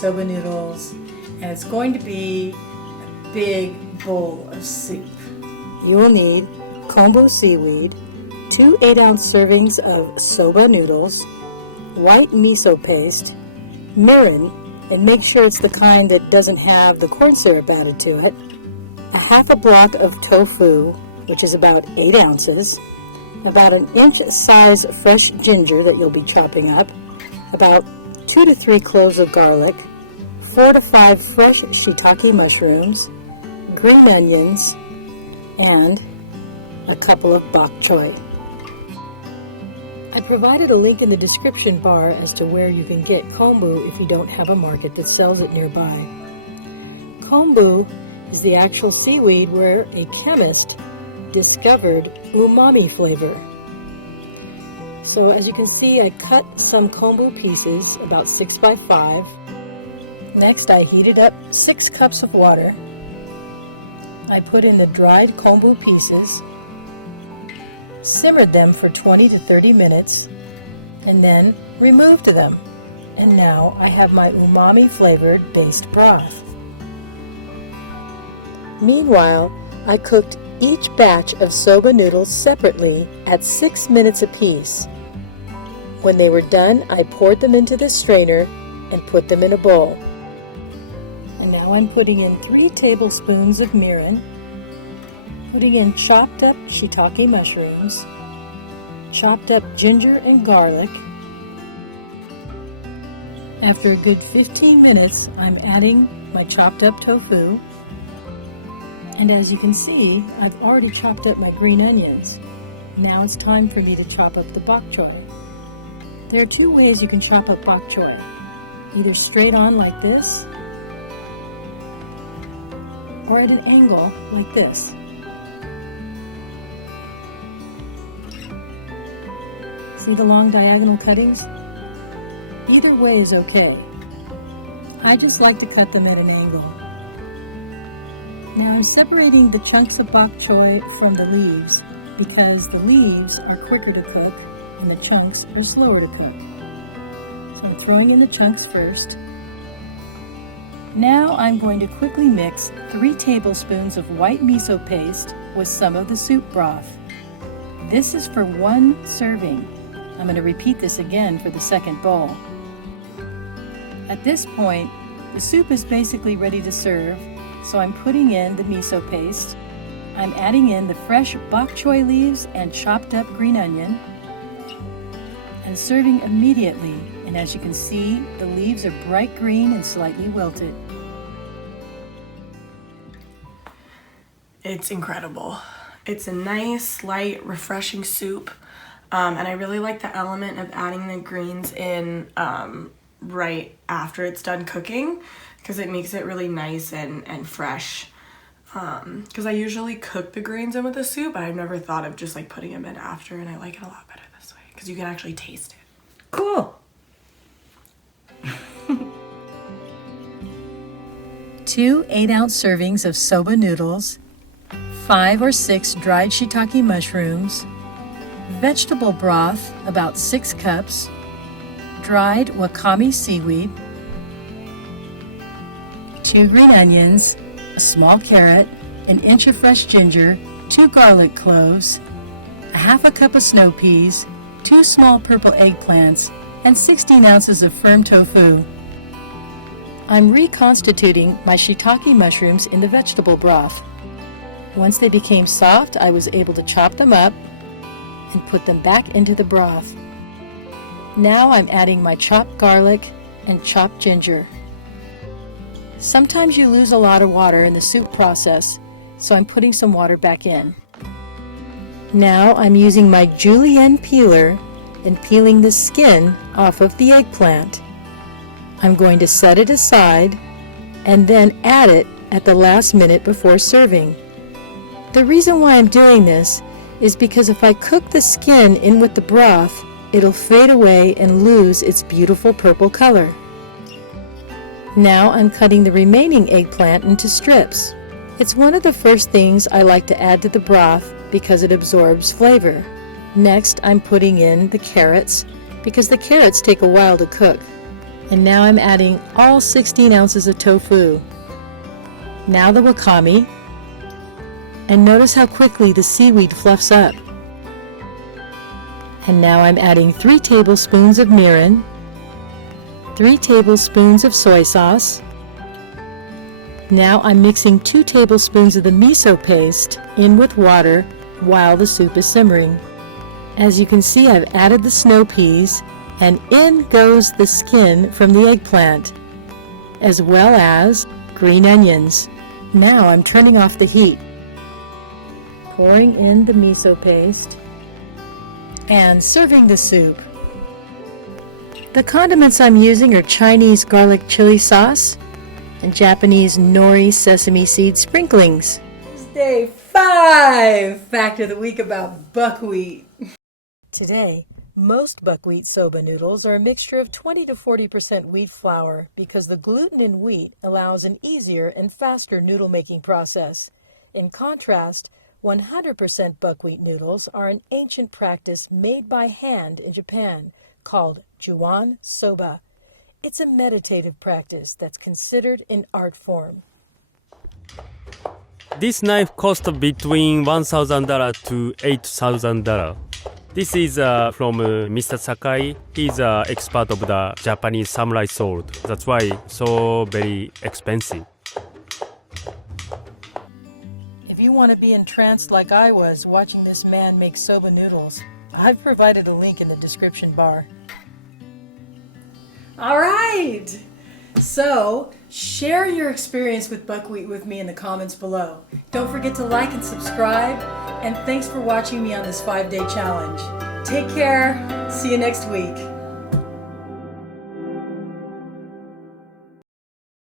soba noodles, and it's going to be a big bowl of soup. You will need kombu seaweed, 2 8-ounce servings of soba noodles, white miso paste, mirin, and make sure it's the kind that doesn't have the corn syrup added to it, a half a block of tofu, which is about 8 ounces, about an inch size fresh ginger that you'll be chopping up, about 2 to 3 cloves of garlic, 4 to 5 fresh shiitake mushrooms, green onions, and a couple of bok choy. I provided a link in the description bar as to where you can get kombu if you don't have a market that sells it nearby. Kombu is the actual seaweed where a chemist discovered umami flavor. So as you can see, I cut some kombu pieces about 6 by 5. Next, I heated up 6 cups of water. I put in the dried kombu pieces, simmered them for 20 to 30 minutes, and then removed them. And now I have my umami flavored based broth. Meanwhile, I cooked each batch of soba noodles separately at 6 minutes apiece. When they were done, I poured them into the strainer and put them in a bowl. And now I'm putting in 3 tablespoons of mirin, putting in chopped up shiitake mushrooms, chopped up ginger and garlic. After a good 15 minutes, I'm adding my chopped up tofu. And as you can see, I've already chopped up my green onions. Now it's time for me to chop up the bok choy. There are 2 ways you can chop up bok choy. Either straight on like this, or at an angle like this. See the long diagonal cuttings? Either way is okay. I just like to cut them at an angle. Now I'm separating the chunks of bok choy from the leaves because the leaves are quicker to cook and the chunks are slower to cook. So I'm throwing in the chunks first. Now I'm going to quickly mix 3 tablespoons of white miso paste with some of the soup broth. This is for 1 serving. I'm going to repeat this again for the second bowl. At this point, the soup is basically ready to serve, so I'm putting in the miso paste. I'm adding in the fresh bok choy leaves and chopped up green onion, and serving immediately. And as you can see, the leaves are bright green and slightly wilted. It's incredible. It's a nice, light, refreshing soup. And I really like the element of adding the greens in right after it's done cooking because it makes it really nice and fresh. Because I usually cook the greens in with the soup, but I've never thought of just like putting them in after, and I like it a lot better this way because you can actually taste it. Cool! 2 8-ounce servings of soba noodles, 5 or 6 dried shiitake mushrooms, vegetable broth, about 6 cups, dried wakame seaweed, 2 green onions, a small carrot, an inch of fresh ginger, 2 garlic cloves, a half a cup of snow peas, 2 small purple eggplants, and 16 ounces of firm tofu. I'm reconstituting my shiitake mushrooms in the vegetable broth. Once they became soft, I was able to chop them up and put them back into the broth. Now I'm adding my chopped garlic and chopped ginger. Sometimes you lose a lot of water in the soup process, so I'm putting some water back in. Now I'm using my julienne peeler and peeling the skin off of the eggplant. I'm going to set it aside and then add it at the last minute before serving. The reason why I'm doing this is because if I cook the skin in with the broth, it'll fade away and lose its beautiful purple color. Now I'm cutting the remaining eggplant into strips. It's one of the first things I like to add to the broth because it absorbs flavor. Next, I'm putting in the carrots because the carrots take a while to cook. And now I'm adding all 16 ounces of tofu. Now the wakame. And notice how quickly the seaweed fluffs up. And now I'm adding 3 tablespoons of mirin, 3 tablespoons of soy sauce. Now I'm mixing 2 tablespoons of the miso paste in with water while the soup is simmering. As you can see, I've added the snow peas, and in goes the skin from the eggplant, as well as green onions. Now I'm turning off the heat, pouring in the miso paste, and serving the soup. The condiments I'm using are Chinese garlic chili sauce and Japanese nori sesame seed sprinklings. It's day 5! Fact of the week about buckwheat. Today, most buckwheat soba noodles are a mixture of 20 to 40% wheat flour because the gluten in wheat allows an easier and faster noodle making process. In contrast, 100% buckwheat noodles are an ancient practice made by hand in Japan called Juan soba. It's a meditative practice that's considered an art form. This knife cost between $1,000 to $8,000. This is from Mr. Sakai. He's an expert of the Japanese samurai sword. That's why so very expensive. If you want to be entranced like I was watching this man make soba noodles, I've provided a link in the description bar. All right! So, share your experience with buckwheat with me in the comments below. Don't forget to like and subscribe, and thanks for watching me on this 5-day challenge. Take care. See you next week.